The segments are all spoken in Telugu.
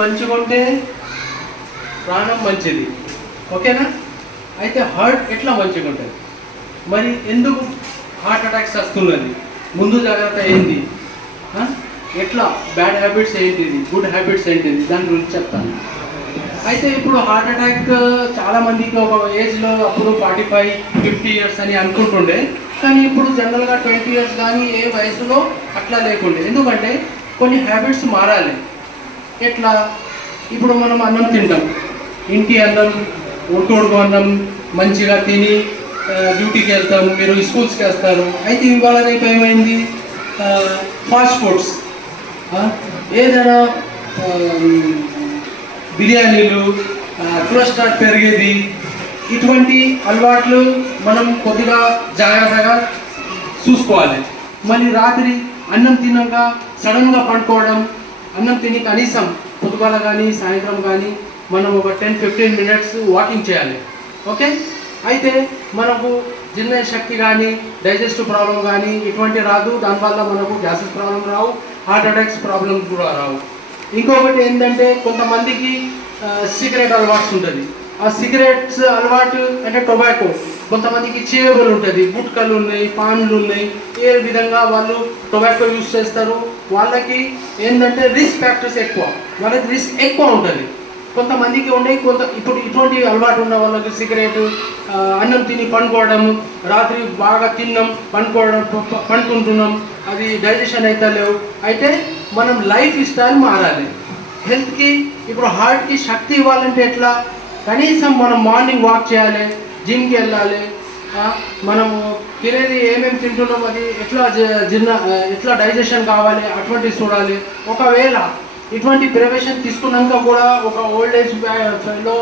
మంచిగా ఉంటే ప్రాణం మంచిది. ఓకేనా? అయితే హార్ట్ ఎట్లా మంచిగా ఉంటుంది మరి ఎందుకు హార్ట్ అటాక్స్ వస్తున్నది? ముందు జాగ్రత్త ఏంటి? ఎట్లా? బ్యాడ్ హ్యాబిట్స్ ఏంటిది గుడ్ హ్యాబిట్స్ ఏంటిది దాని గురించి చెప్తాను. అయితే ఇప్పుడు హార్ట్ అటాక్ చాలా మందికి ఒక ఏజ్లో అప్పుడు ఫార్టీ ఫైవ్ ఫిఫ్టీ ఇయర్స్ అని అనుకుంటుండే. కానీ ఇప్పుడు జనరల్గా ట్వంటీ ఇయర్స్ కానీ ఏ వయసులో అట్లా లేకుండే. ఎందుకంటే కొన్ని హ్యాబిట్స్ మారాలి. ఎట్లా? ఇప్పుడు మనం అన్నం తింటాం. ఇంటి అన్నం ఒంటోడుకు అన్నం మంచిగా తిని డ్యూటీకి వెళ్తాం మీరు స్కూల్స్కి వేస్తారు. అయితే ఇవాళ రేపు ఏమైంది? Fast foods. ఏదైనా బిర్యానీలు కొలెస్ట్రాల్ పెరిగేది ఇటువంటి అలవాట్లు మనం కొద్దిగా జాగ్రత్తగా చూసుకోవాలి. మళ్ళీ రాత్రి అన్నం తిన్నాక సడన్గా పడుకోవడం అన్నం తిని కనీసం పొద్దుగాల కానీ సాయంత్రం కానీ మనం ఒక టెన్ ఫిఫ్టీన్ మినిట్స్ వాకింగ్ చేయాలి. ఓకే? అయితే మనకు జీర్ణ శక్తి కానీ డైజెస్టివ్ ప్రాబ్లం కానీ ఇటువంటి రాదు. దానివల్ల మనకు గ్యాసెస్ ప్రాబ్లం రావు హార్ట్ అటాక్స్ ప్రాబ్లం కూడా రావు. ఇంకొకటి ఏంటంటే కొంతమందికి సిగరెట్ అలవాట్స్ ఉంటుంది. ఆ సిగరెట్స్ అలవాటు అంటే టొబాకో. కొంతమందికి చేవలు ఉంటుంది. గుట్కలు ఉన్నాయి పాన్లు ఉన్నాయి. ఏ విధంగా వాళ్ళు టొబాకో యూస్ చేస్తారు? వాళ్ళకి ఏంటంటే రిస్క్ ఫ్యాక్టర్స్ ఎక్కువ. వాళ్ళకి రిస్క్ ఎక్కువ ఉంటుంది. కొంతమందికి ఉండే కొంత ఇప్పుడు ఇటువంటి అలవాటు ఉన్న వాళ్ళకి సిగరెట్ అన్నం తిని పండుకోవడం రాత్రి బాగా తిన్నాం పండుకోవడం పండుకుంటున్నాం అది డైజెషన్ అయితే లేవు. అయితే మనం లైఫ్ స్టైల్ మారాలి. హెల్త్కి ఇప్పుడు హార్ట్కి శక్తి ఇవ్వాలంటే ఎట్లా? కనీసం మనం మార్నింగ్ వాక్ చేయాలి జిమ్కి వెళ్ళాలి మనము తినేది ఏమేమి తింటున్నాం అది ఎట్లా జ- జీర్ణ ఎట్లా డైజెషన్ కావాలి అటువంటివి చూడాలి. ఒకవేళ ఇటువంటి ప్రిపరేషన్ తీసుకున్నాక కూడా ఒక ఓల్డ్ ఏజ్లో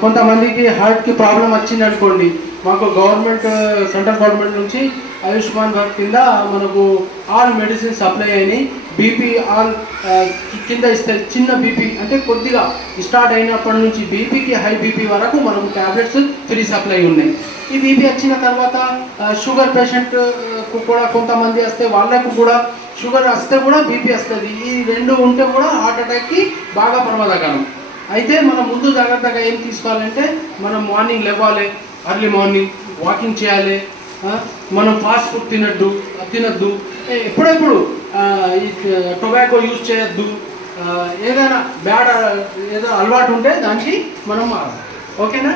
కొంతమందికి హార్ట్కి ప్రాబ్లం వచ్చింది అనుకోండి మాకు గవర్నమెంట్ సెంట్రల్ గవర్నమెంట్ నుంచి ఆయుష్మాన్ భారత్ కింద మనకు ఆల్ మెడిసిన్స్ సప్లై అయినాయి. బీపీ ఆల్ కింద ఇస్తే చిన్న బీపీ అంటే కొద్దిగా స్టార్ట్ అయినప్పటి నుంచి బీపీకి హై బీపీ వరకు మనకు ట్యాబ్లెట్స్ ఫ్రీ సప్లై ఉన్నాయి. ఈ బీపీ వచ్చిన తర్వాత షుగర్ పేషెంట్కు కూడా కొంతమంది వస్తే వాళ్ళకు కూడా షుగర్ వస్తే కూడా బీపీ వస్తుంది. ఈ రెండు ఉంటే కూడా హార్ట్ అటాక్కి బాగా ప్రమాదకరం అయితే మనం ముందు జాగ్రత్తగా ఏం తీసుకోవాలంటే మనం మార్నింగ్ లేవాలి అర్లీ మార్నింగ్ వాకింగ్ చేయాలి మనం ఫాస్ట్ ఫుడ్ తినద్దు. తినద్దు ఎప్పుడెప్పుడు ఈ టొబాకో యూజ్ చేయొద్దు. ఏదైనా బ్యాడ్ ఏదో అలవాటు ఉంటే దానికి మనం ఓకేనా?